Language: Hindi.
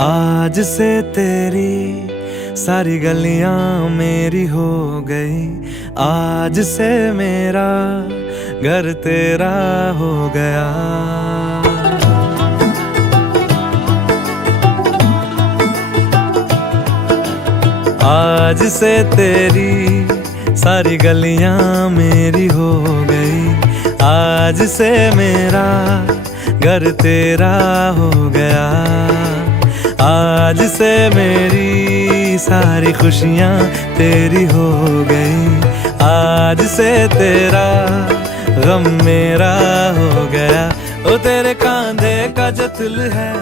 आज से तेरी सारी गलियां मेरी हो गई, आज से मेरा घर तेरा हो गया। आज से तेरी सारी गलियां मेरी हो गई, आज से मेरा घर तेरा हो गया। आज से मेरी सारी खुशियां तेरी हो गई, आज से तेरा गम मेरा हो गया। ओ तेरे कांधे का जो दिल है